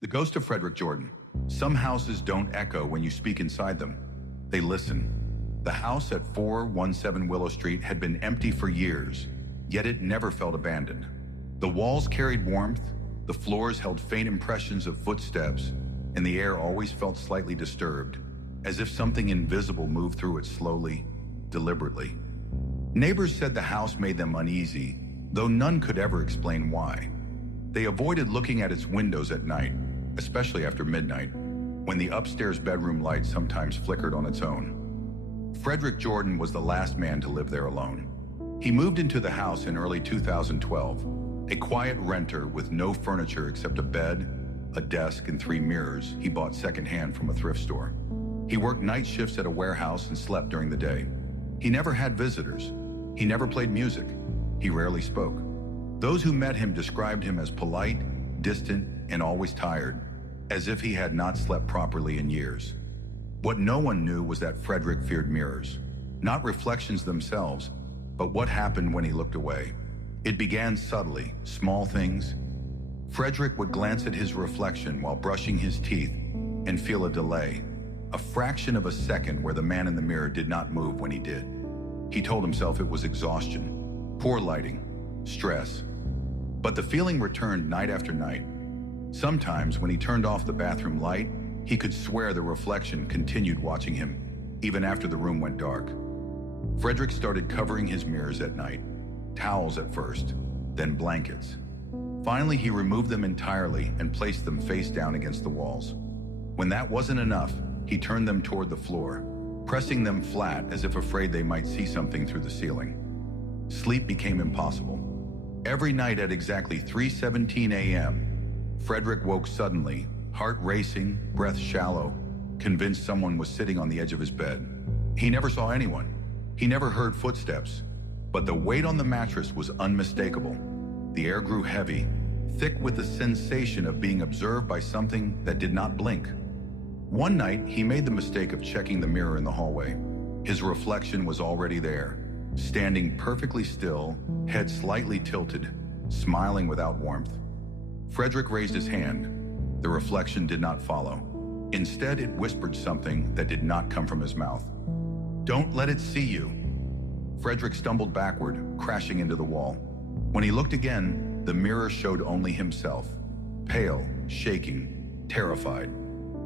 The ghost of Frederick Jordan. Some houses don't echo when you speak inside them. They listen. The house at 417 Willow Street had been empty for years, yet it never felt abandoned. The walls carried warmth, the floors held faint impressions of footsteps, and the air always felt slightly disturbed, as if something invisible moved through it slowly, deliberately. Neighbors said the house made them uneasy, though none could ever explain why. They avoided looking at its windows at night, especially after midnight, when the upstairs bedroom light sometimes flickered on its own. Frederick Jordan was the last man to live there alone. He moved into the house in early 2012, a quiet renter with no furniture except a bed, a desk, and 3 mirrors he bought secondhand from a thrift store. He worked night shifts at a warehouse and slept during the day. He never had visitors. He never played music. He rarely spoke. Those who met him described him as polite, distant, and always tired, as if he had not slept properly in years. What no one knew was that Frederick feared mirrors, not reflections themselves, but what happened when he looked away. It began subtly, small things. Frederick would glance at his reflection while brushing his teeth and feel a delay, a fraction of a second where the man in the mirror did not move when he did. He told himself it was exhaustion, poor lighting, stress. But the feeling returned night after night. Sometimes, when he turned off the bathroom light, he could swear the reflection continued watching him, even after the room went dark. Frederick started covering his mirrors at night, towels at first, then blankets. Finally, he removed them entirely and placed them face down against the walls. When that wasn't enough, he turned them toward the floor, pressing them flat as if afraid they might see something through the ceiling. Sleep became impossible. Every night at exactly 3:17 a.m., Frederick woke suddenly, heart racing, breath shallow, convinced someone was sitting on the edge of his bed. He never saw anyone. He never heard footsteps. But the weight on the mattress was unmistakable. The air grew heavy, thick with the sensation of being observed by something that did not blink. One night, he made the mistake of checking the mirror in the hallway. His reflection was already there, standing perfectly still, head slightly tilted, smiling without warmth. Frederick raised his hand. The reflection did not follow. Instead, it whispered something that did not come from his mouth. "Don't let it see you." Frederick stumbled backward, crashing into the wall. When he looked again, the mirror showed only himself, pale, shaking, terrified.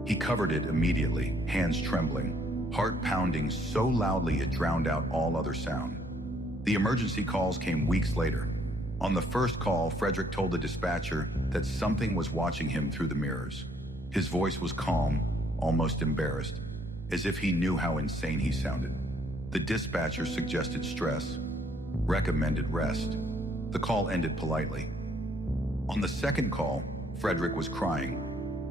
He covered it immediately, hands trembling, heart pounding so loudly it drowned out all other sound. The emergency calls came weeks later. On the first call, Frederick told the dispatcher that something was watching him through the mirrors. His voice was calm, almost embarrassed, as if he knew how insane he sounded. The dispatcher suggested stress, recommended rest. The call ended politely. On the second call, Frederick was crying.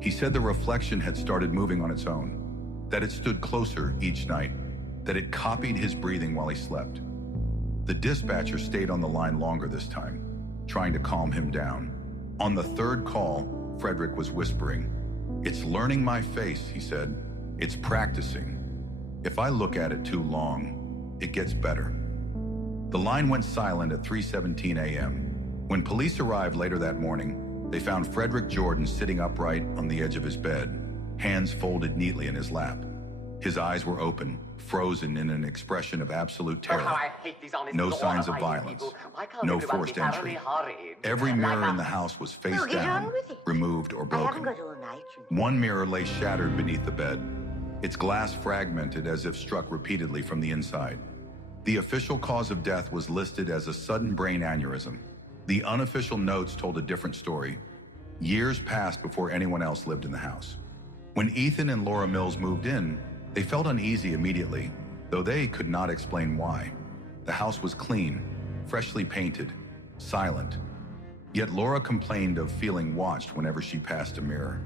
He said the reflection had started moving on its own, that it stood closer each night, that it copied his breathing while he slept. The dispatcher stayed on the line longer this time, trying to calm him down. On the third call, Frederick was whispering. "It's learning my face," he said. "It's practicing. If I look at it too long, it gets better." The line went silent at 3:17 a.m. When police arrived later that morning, they found Frederick Jordan sitting upright on the edge of his bed, hands folded neatly in his lap. His eyes were open, frozen in an expression of absolute terror. No signs of violence, no forced entry. Every mirror in the house was face down, removed or broken. One mirror lay shattered beneath the bed, its glass fragmented as if struck repeatedly from the inside. The official cause of death was listed as a sudden brain aneurysm. The unofficial notes told a different story. Years passed before anyone else lived in the house. When Ethan and Laura Mills moved in, they felt uneasy immediately, though they could not explain why. The house was clean, freshly painted, silent. Yet Laura complained of feeling watched whenever she passed a mirror.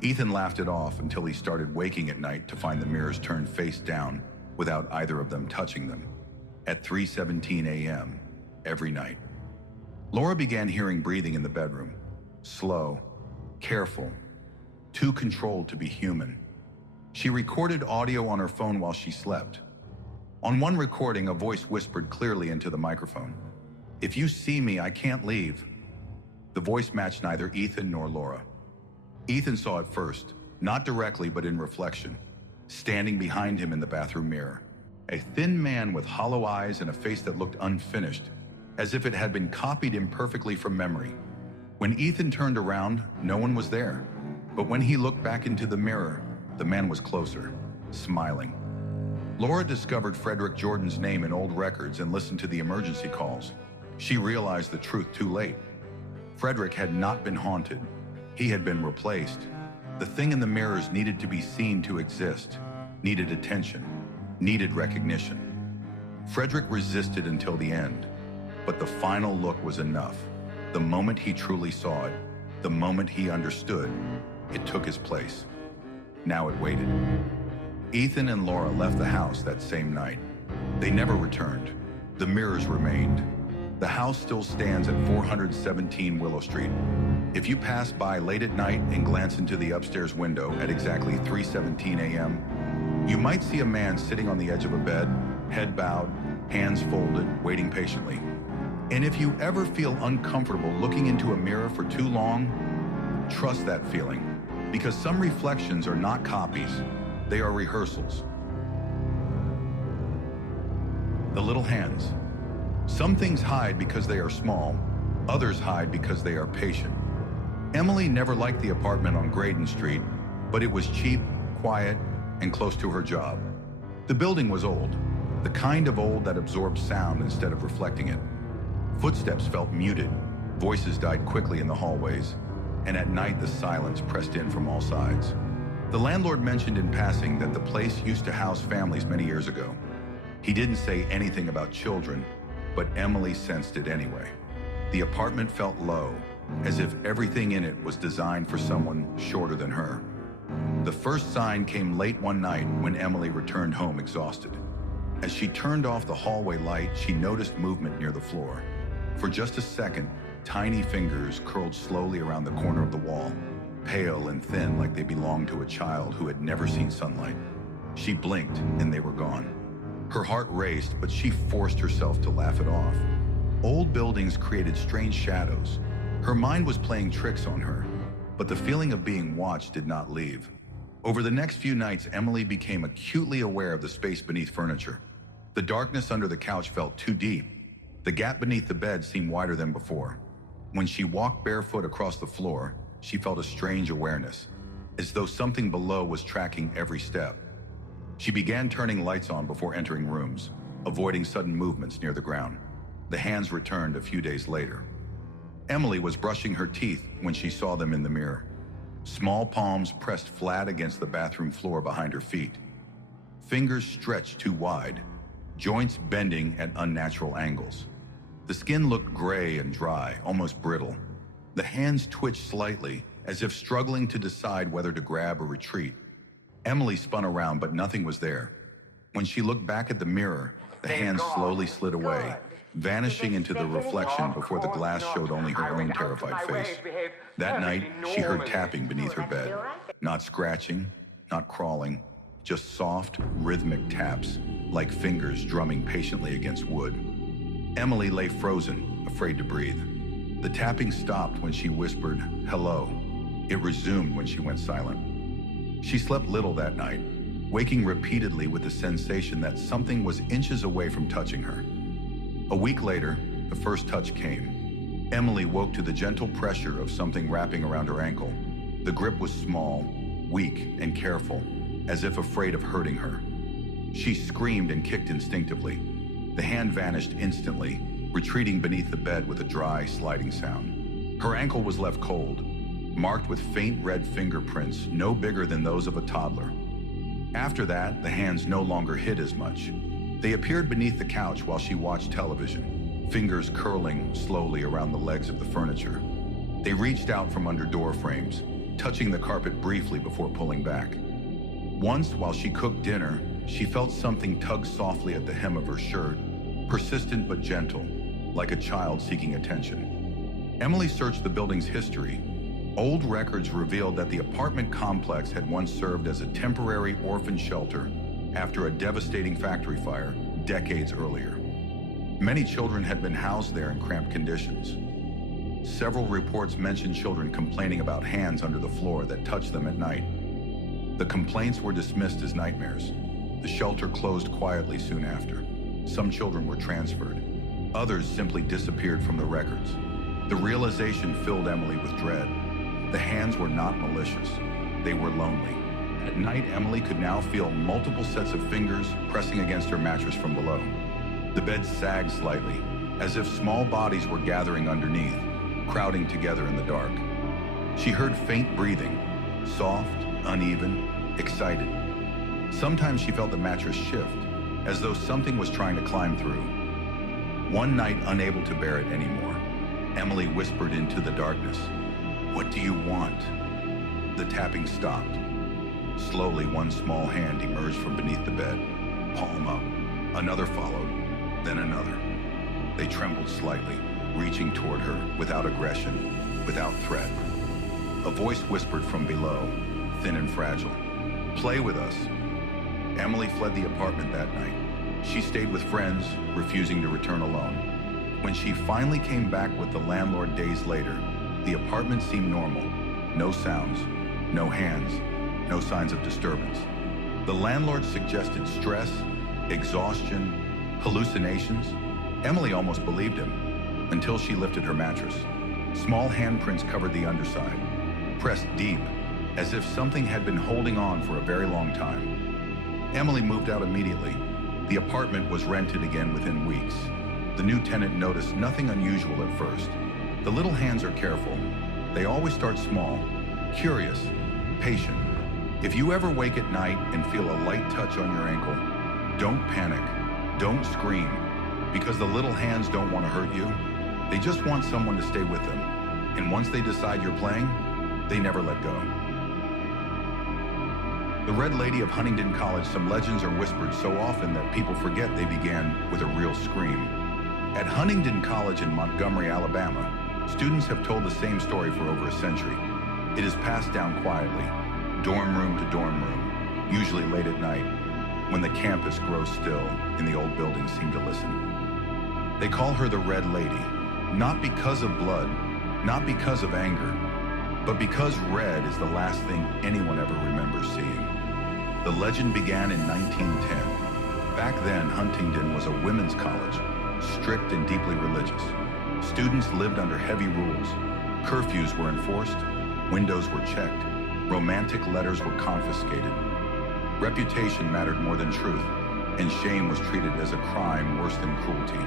Ethan laughed it off until he started waking at night to find the mirrors turned face down without either of them touching them, at 3:17 a.m. every night. Laura began hearing breathing in the bedroom, slow, careful, too controlled to be human. She recorded audio on her phone while she slept. On one recording, a voice whispered clearly into the microphone, "If you see me, I can't leave." The voice matched neither Ethan nor Laura. Ethan saw it first, not directly but in reflection, standing behind him in the bathroom mirror. A thin man with hollow eyes and a face that looked unfinished, as if it had been copied imperfectly from memory. When Ethan turned around, no one was there. But when he looked back into the mirror, the man was closer, smiling. Laura discovered Frederick Jordan's name in old records and listened to the emergency calls. She realized the truth too late. Frederick had not been haunted. He had been replaced. The thing in the mirrors needed to be seen to exist, needed attention, needed recognition. Frederick resisted until the end, but the final look was enough. The moment he truly saw it, the moment he understood, it took his place. Now it waited. Ethan and Laura left the house that same night. They never returned. The mirrors remained. The house still stands at 417 Willow Street. If you pass by late at night and glance into the upstairs window at exactly 3:17 a.m., you might see a man sitting on the edge of a bed, head bowed, hands folded, waiting patiently. And if you ever feel uncomfortable looking into a mirror for too long, trust that feeling, because some reflections are not copies, they are rehearsals. The little hands. Some things hide because they are small, others hide because they are patient. Emily never liked the apartment on Graydon Street, but it was cheap, quiet, and close to her job. The building was old, the kind of old that absorbed sound instead of reflecting it. Footsteps felt muted, voices died quickly in the hallways, and at night the silence pressed in from all sides. The landlord mentioned in passing that the place used to house families many years ago. He didn't say anything about children, but Emily sensed it anyway. The apartment felt low, as if everything in it was designed for someone shorter than her. The first sign came late one night when Emily returned home exhausted. As she turned off the hallway light, she noticed movement near the floor. For just a second, tiny fingers curled slowly around the corner of the wall, pale and thin like they belonged to a child who had never seen sunlight. She blinked and they were gone. Her heart raced, but she forced herself to laugh it off. Old buildings created strange shadows. Her mind was playing tricks on her, but the feeling of being watched did not leave. Over the next few nights, Emily became acutely aware of the space beneath furniture. The darkness under the couch felt too deep. The gap beneath the bed seemed wider than before. When she walked barefoot across the floor, she felt a strange awareness, as though something below was tracking every step. She began turning lights on before entering rooms, avoiding sudden movements near the ground. The hands returned a few days later. Emily was brushing her teeth when she saw them in the mirror. Small palms pressed flat against the bathroom floor behind her feet. Fingers stretched too wide, joints bending at unnatural angles. The skin looked gray and dry, almost brittle. The hands twitched slightly, as if struggling to decide whether to grab or retreat. Emily spun around, but nothing was there. When she looked back at the mirror, the hands slowly slid away, vanishing into the reflection before the glass showed only her own terrified face. That night, she heard tapping beneath her bed. Not scratching, not crawling, just soft, rhythmic taps, like fingers drumming patiently against wood. Emily lay frozen, afraid to breathe. The tapping stopped when she whispered, "Hello." It resumed when she went silent. She slept little that night, waking repeatedly with the sensation that something was inches away from touching her. A week later, the first touch came. Emily woke to the gentle pressure of something wrapping around her ankle. The grip was small, weak, and careful, as if afraid of hurting her. She screamed and kicked instinctively. The hand vanished instantly, retreating beneath the bed with a dry, sliding sound. Her ankle was left cold, marked with faint red fingerprints no bigger than those of a toddler. After that, the hands no longer hid as much. They appeared beneath the couch while she watched television, fingers curling slowly around the legs of the furniture. They reached out from under door frames, touching the carpet briefly before pulling back. Once, while she cooked dinner, she felt something tug softly at the hem of her shirt, persistent but gentle, like a child seeking attention. Emily searched the building's history. Old records revealed that the apartment complex had once served as a temporary orphan shelter after a devastating factory fire decades earlier. Many children had been housed there in cramped conditions. Several reports mentioned children complaining about hands under the floor that touched them at night. The complaints were dismissed as nightmares. The shelter closed quietly soon after. Some children were transferred. Others simply disappeared from the records. The realization filled Emily with dread. The hands were not malicious. They were lonely. At night, Emily could now feel multiple sets of fingers pressing against her mattress from below. The bed sagged slightly, as if small bodies were gathering underneath, crowding together in the dark. She heard faint breathing, soft, uneven, excited. Sometimes she felt the mattress shift, as though something was trying to climb through. One night, unable to bear it anymore, Emily whispered into the darkness, "What do you want?" The tapping stopped. Slowly, one small hand emerged from beneath the bed, palm up. Another followed, then another. They trembled slightly, reaching toward her without aggression, without threat. A voice whispered from below, thin and fragile, "Play with us." Emily fled the apartment that night. She stayed with friends, refusing to return alone. When she finally came back with the landlord days later, the apartment seemed normal. No sounds, no hands, no signs of disturbance. The landlord suggested stress, exhaustion, hallucinations. Emily almost believed him, until she lifted her mattress. Small handprints covered the underside, pressed deep, as if something had been holding on for a very long time. Emily moved out immediately. The apartment was rented again within weeks. The new tenant noticed nothing unusual at first. The little hands are careful. They always start small, curious, patient. If you ever wake at night and feel a light touch on your ankle, don't panic, don't scream, because the little hands don't want to hurt you. They just want someone to stay with them. And once they decide you're playing, they never let go. The Red Lady of Huntingdon College, some legends are whispered so often that people forget they began with a real scream. At Huntingdon College in Montgomery, Alabama, students have told the same story for over a century. It is passed down quietly, dorm room to dorm room, usually late at night, when the campus grows still and the old buildings seem to listen. They call her the Red Lady, not because of blood, not because of anger, but because red is the last thing anyone ever remembers seeing. The legend began in 1910. Back then, Huntingdon was a women's college, strict and deeply religious. Students lived under heavy rules. Curfews were enforced, windows were checked, romantic letters were confiscated. Reputation mattered more than truth, and shame was treated as a crime worse than cruelty.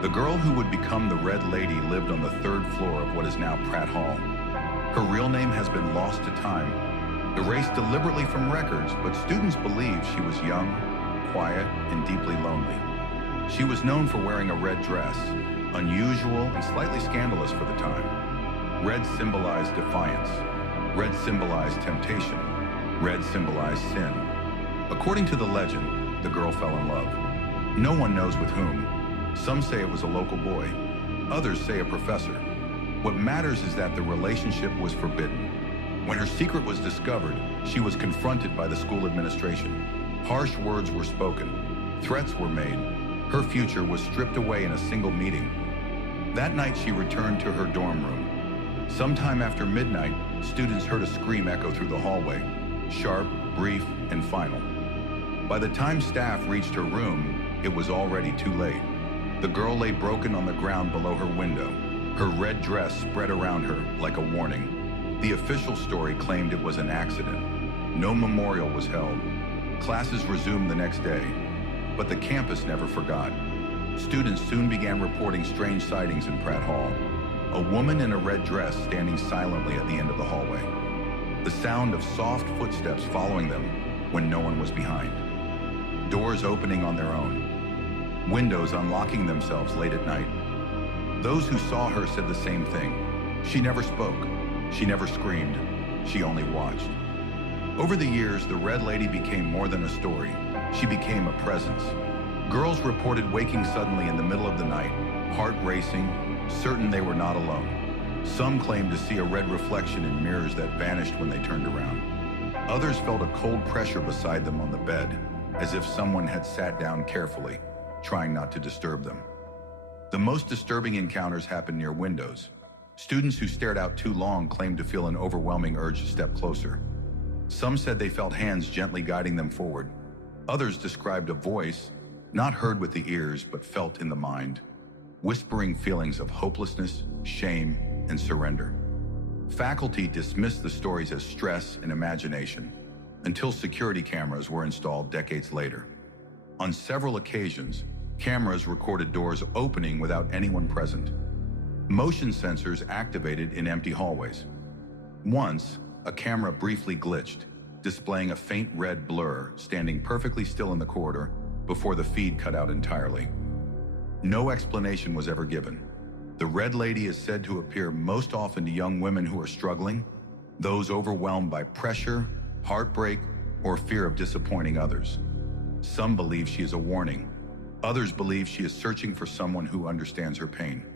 The girl who would become the Red Lady lived on the third floor of what is now Pratt Hall. Her real name has been lost to time, erased deliberately from records, but students believe she was young, quiet, and deeply lonely. She was known for wearing a red dress, unusual and slightly scandalous for the time. Red symbolized defiance. Red symbolized temptation. Red symbolized sin. According to the legend, the girl fell in love. No one knows with whom. Some say it was a local boy. Others say a professor. What matters is that the relationship was forbidden. When her secret was discovered, she was confronted by the school administration. Harsh words were spoken. Threats were made. Her future was stripped away in a single meeting. That night, she returned to her dorm room. Sometime after midnight, students heard a scream echo through the hallway, sharp, brief, and final. By the time staff reached her room, it was already too late. The girl lay broken on the ground below her window. Her red dress spread around her like a warning. The official story claimed it was an accident. No memorial was held. Classes resumed the next day, but the campus never forgot. Students soon began reporting strange sightings in Pratt Hall. A woman in a red dress standing silently at the end of the hallway. The sound of soft footsteps following them when no one was behind. Doors opening on their own. Windows unlocking themselves late at night. Those who saw her said the same thing. She never spoke. She never screamed. She only watched. Over the years, the Red Lady became more than a story. She became a presence. Girls reported waking suddenly in the middle of the night, heart racing, certain they were not alone. Some claimed to see a red reflection in mirrors that vanished when they turned around. Others felt a cold pressure beside them on the bed, as if someone had sat down carefully, trying not to disturb them. The most disturbing encounters happened near windows. Students who stared out too long claimed to feel an overwhelming urge to step closer. Some said they felt hands gently guiding them forward. Others described a voice, not heard with the ears but felt in the mind, whispering feelings of hopelessness, shame, and surrender. Faculty dismissed the stories as stress and imagination until security cameras were installed decades later. On several occasions, cameras recorded doors opening without anyone present. Motion sensors activated in empty hallways. Once, a camera briefly glitched, displaying a faint red blur standing perfectly still in the corridor before the feed cut out entirely. No explanation was ever given. The Red Lady is said to appear most often to young women who are struggling, those overwhelmed by pressure, heartbreak, or fear of disappointing others. Some believe she is a warning. Others believe she is searching for someone who understands her pain.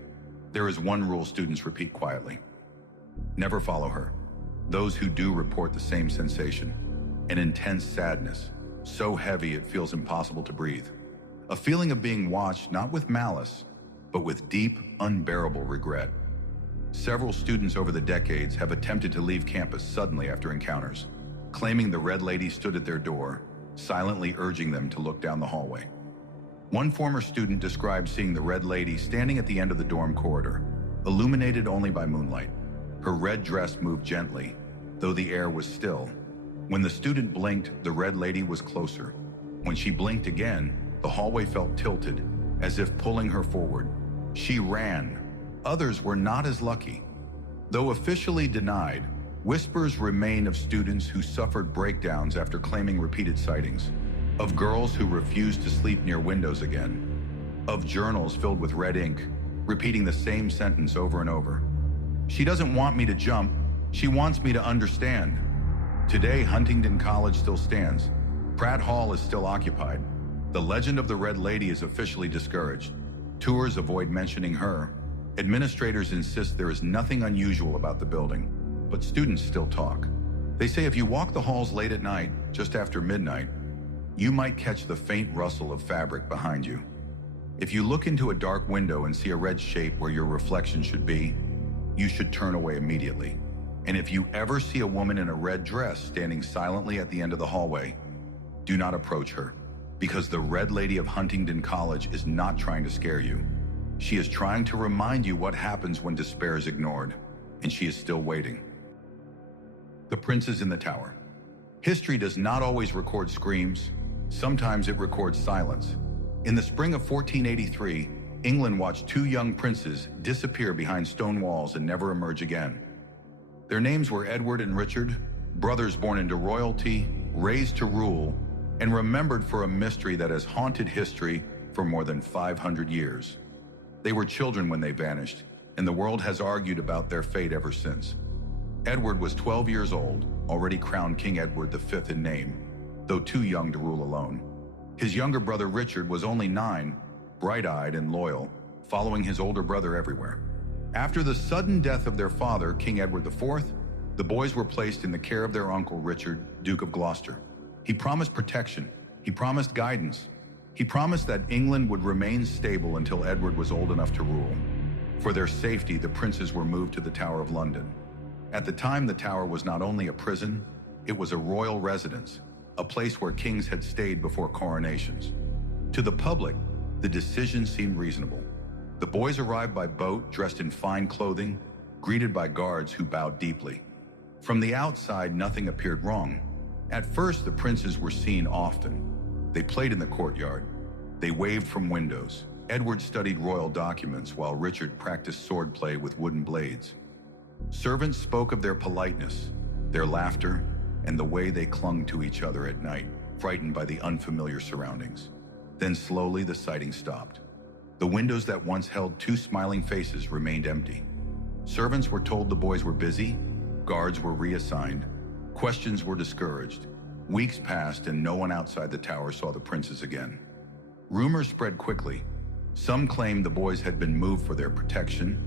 There is one rule students repeat quietly: never follow her. Those who do report the same sensation, an intense sadness, so heavy it feels impossible to breathe. A feeling of being watched not with malice, but with deep, unbearable regret. Several students over the decades have attempted to leave campus suddenly after encounters, claiming the Red Lady stood at their door, silently urging them to look down the hallway. One former student described seeing the Red Lady standing at the end of the dorm corridor, illuminated only by moonlight. Her red dress moved gently, though the air was still. When the student blinked, the Red Lady was closer. When she blinked again, the hallway felt tilted, as if pulling her forward. She ran. Others were not as lucky. Though officially denied, whispers remain of students who suffered breakdowns after claiming repeated sightings, of girls who refused to sleep near windows again, of journals filled with red ink, repeating the same sentence over and over. She doesn't want me to jump, she wants me to understand. Today, Huntingdon College still stands. Pratt Hall is still occupied. The legend of the Red Lady is officially discouraged. Tours avoid mentioning her. Administrators insist there is nothing unusual about the building, but students still talk. They say if you walk the halls late at night, just after midnight, you might catch the faint rustle of fabric behind you. If you look into a dark window and see a red shape where your reflection should be, you should turn away immediately. And if you ever see a woman in a red dress standing silently at the end of the hallway, do not approach her, because the Red Lady of Huntingdon College is not trying to scare you. She is trying to remind you what happens when despair is ignored, and she is still waiting. The Princes in the Tower. History does not always record screams. Sometimes it records silence. In the spring of 1483, England watched two young princes disappear behind stone walls and never emerge again. Their names were Edward and Richard, brothers born into royalty, raised to rule, and remembered for a mystery that has haunted history for more than 500 years. They were children when they vanished, and the world has argued about their fate ever since. Edward was 12 years old, already crowned King Edward V in name, though too young to rule alone. His younger brother Richard was only 9, bright-eyed and loyal, following his older brother everywhere. After the sudden death of their father, King Edward IV, the boys were placed in the care of their uncle Richard, Duke of Gloucester. He promised protection. He promised guidance. He promised that England would remain stable until Edward was old enough to rule. For their safety, the princes were moved to the Tower of London. At the time, the Tower was not only a prison, it was a royal residence, a place where kings had stayed before coronations. To the public, the decision seemed reasonable. The boys arrived by boat, dressed in fine clothing, greeted by guards who bowed deeply. From the outside, nothing appeared wrong. At first, the princes were seen often. They played in the courtyard. They waved from windows. Edward studied royal documents while Richard practiced swordplay with wooden blades. Servants spoke of their politeness, their laughter, and the way they clung to each other at night, frightened by the unfamiliar surroundings. Then slowly the sighting stopped. The windows that once held two smiling faces remained empty. Servants were told the boys were busy, guards were reassigned, questions were discouraged. Weeks passed and no one outside the tower saw the princes again. Rumors spread quickly. Some claimed the boys had been moved for their protection.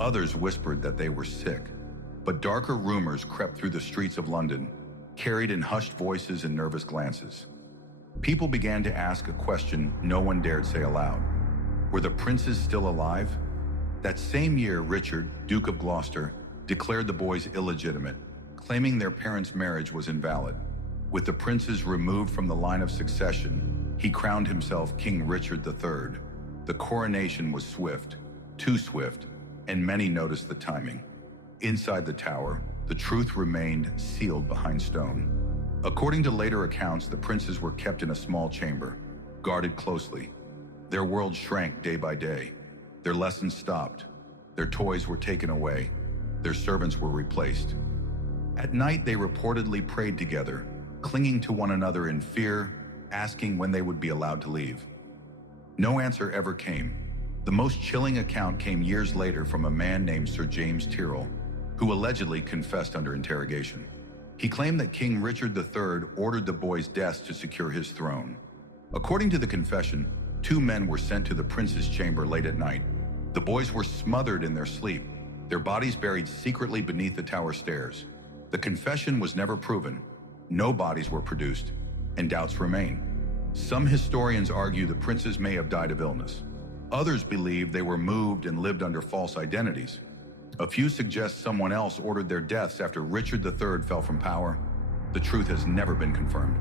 Others whispered that they were sick. But darker rumors crept through the streets of London, carried in hushed voices and nervous glances. People began to ask a question no one dared say aloud. Were the princes still alive? That same year, Richard, Duke of Gloucester, declared the boys illegitimate, claiming their parents' marriage was invalid. With the princes removed from the line of succession, he crowned himself King Richard III. The coronation was swift, too swift, and many noticed the timing. Inside the tower, the truth remained sealed behind stone. According to later accounts, the princes were kept in a small chamber, guarded closely. Their world shrank day by day. Their lessons stopped. Their toys were taken away. Their servants were replaced. At night, they reportedly prayed together, clinging to one another in fear, asking when they would be allowed to leave. No answer ever came. The most chilling account came years later from a man named Sir James Tyrrell, who allegedly confessed under interrogation. He claimed that King Richard III ordered the boys' deaths to secure his throne. According to the confession, 2 men were sent to the prince's chamber late at night. The boys were smothered in their sleep, their bodies buried secretly beneath the tower stairs. The confession was never proven, no bodies were produced, and doubts remain. Some historians argue the princes may have died of illness. Others believe they were moved and lived under false identities. A few suggest someone else ordered their deaths after Richard III fell from power. The truth has never been confirmed.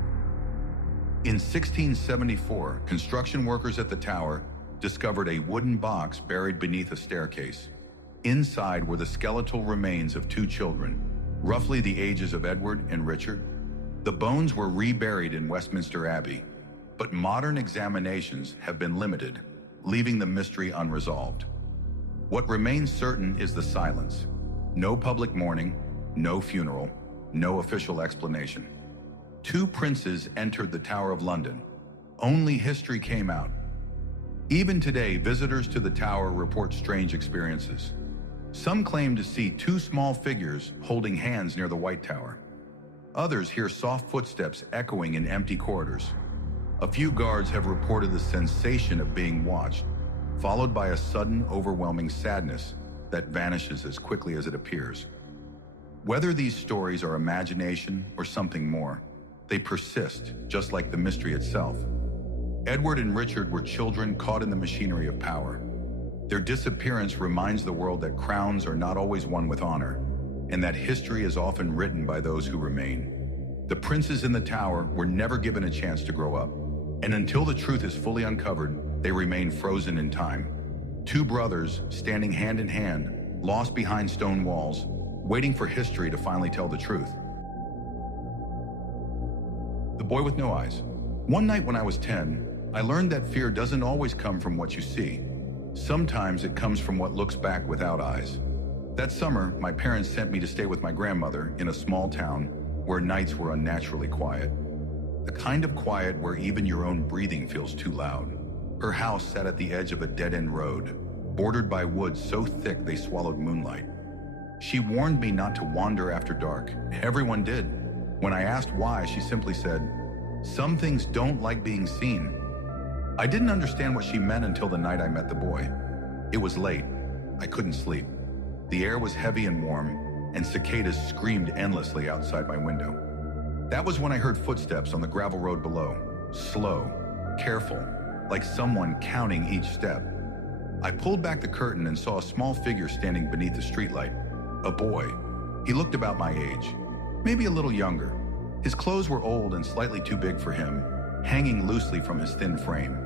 In 1674, construction workers at the tower discovered a wooden box buried beneath a staircase. Inside were the skeletal remains of 2 children, roughly the ages of Edward and Richard. The bones were reburied in Westminster Abbey, but modern examinations have been limited, leaving the mystery unresolved. What remains certain is the silence. No public mourning, no funeral, no official explanation. 2 princes entered the Tower of London. Only history came out. Even today, visitors to the tower report strange experiences. Some claim to see 2 small figures holding hands near the White Tower. Others hear soft footsteps echoing in empty corridors. A few guards have reported the sensation of being watched, followed by a sudden, overwhelming sadness that vanishes as quickly as it appears. Whether these stories are imagination or something more, they persist, just like the mystery itself. Edward and Richard were children caught in the machinery of power. Their disappearance reminds the world that crowns are not always won with honor, and that history is often written by those who remain. The princes in the tower were never given a chance to grow up, and until the truth is fully uncovered, they remain frozen in time. 2 brothers standing hand in hand, lost behind stone walls, waiting for history to finally tell the truth. The Boy with No Eyes. One night when I was 10, I learned that fear doesn't always come from what you see. Sometimes it comes from what looks back without eyes. That summer, my parents sent me to stay with my grandmother in a small town where nights were unnaturally quiet. The kind of quiet where even your own breathing feels too loud. Her house sat at the edge of a dead-end road, bordered by woods so thick they swallowed moonlight. She warned me not to wander after dark. Everyone did. When I asked why, she simply said, "Some things don't like being seen." I didn't understand what she meant until the night I met the boy. It was late. I couldn't sleep. The air was heavy and warm, and cicadas screamed endlessly outside my window. That was when I heard footsteps on the gravel road below. Slow, careful, like someone counting each step. I pulled back the curtain and saw a small figure standing beneath the streetlight. A boy. He looked about my age, maybe a little younger. His clothes were old and slightly too big for him, hanging loosely from his thin frame.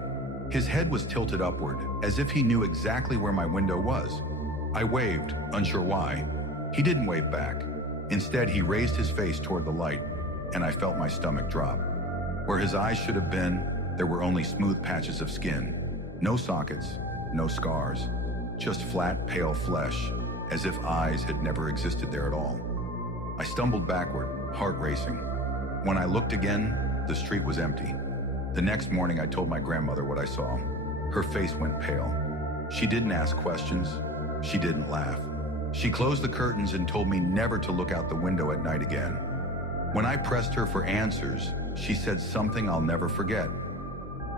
His head was tilted upward, as if he knew exactly where my window was. I waved, unsure why. He didn't wave back. Instead, he raised his face toward the light, and I felt my stomach drop. Where his eyes should have been, there were only smooth patches of skin. No sockets, no scars, just flat, pale flesh, as if eyes had never existed there at all. I stumbled backward, heart racing. When I looked again, the street was empty. The next morning, I told my grandmother what I saw. Her face went pale. She didn't ask questions. She didn't laugh. She closed the curtains and told me never to look out the window at night again. When I pressed her for answers, she said something I'll never forget.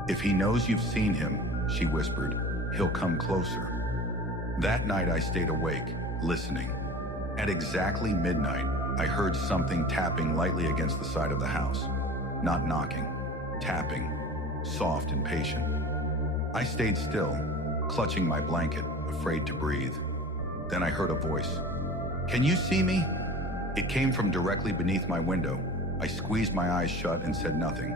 "If he knows you've seen him," she whispered, "he'll come closer." That night I stayed awake, listening. At exactly midnight, I heard something tapping lightly against the side of the house. Not knocking, tapping, soft and patient. I stayed still, clutching my blanket, afraid to breathe. Then I heard a voice. "Can you see me?" It came from directly beneath my window. I squeezed my eyes shut and said nothing.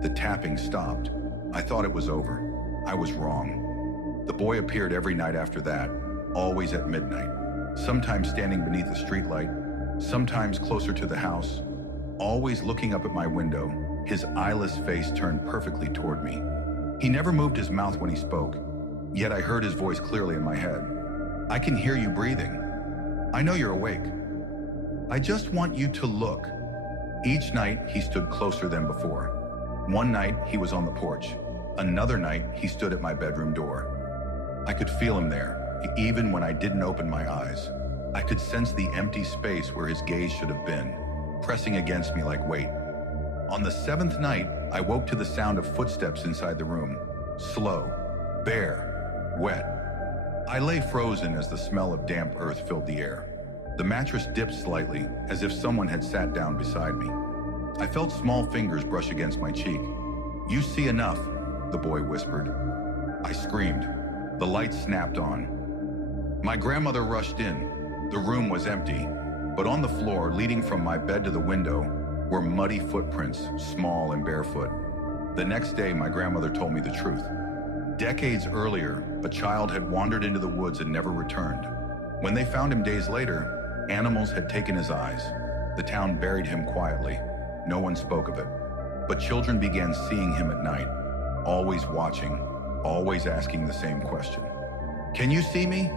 The tapping stopped. I thought it was over. I was wrong. The boy appeared every night after that, always at midnight. Sometimes standing beneath a streetlight, sometimes closer to the house, always looking up at my window, his eyeless face turned perfectly toward me. He never moved his mouth when he spoke, yet I heard his voice clearly in my head. "I can hear you breathing. I know you're awake. I just want you to look." Each night, he stood closer than before. One night, he was on the porch. Another night, he stood at my bedroom door. I could feel him there, even when I didn't open my eyes. I could sense the empty space where his gaze should have been, pressing against me like weight. On the 7th night, I woke to the sound of footsteps inside the room. Slow, bare, wet. I lay frozen as the smell of damp earth filled the air. The mattress dipped slightly, as if someone had sat down beside me. I felt small fingers brush against my cheek. "You see enough," the boy whispered. I screamed. The lights snapped on. My grandmother rushed in. The room was empty, but on the floor, leading from my bed to the window, were muddy footprints, small and barefoot. The next day, my grandmother told me the truth. Decades earlier, a child had wandered into the woods and never returned. When they found him days later, animals had taken his eyes. The town buried him quietly. No one spoke of it. But children began seeing him at night, always watching, always asking the same question. "Can you see me?"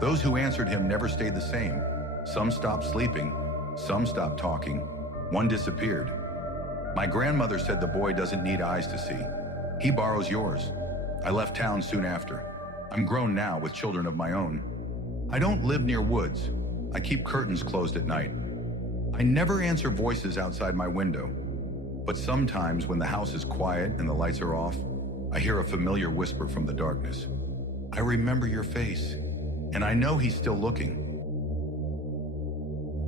Those who answered him never stayed the same. Some stopped sleeping, some stopped talking. One disappeared. My grandmother said the boy doesn't need eyes to see. He borrows yours. I left town soon after. I'm grown now with children of my own. I don't live near woods. I keep curtains closed at night. I never answer voices outside my window. But sometimes when the house is quiet and the lights are off, I hear a familiar whisper from the darkness. "I remember your face, and I know he's still looking."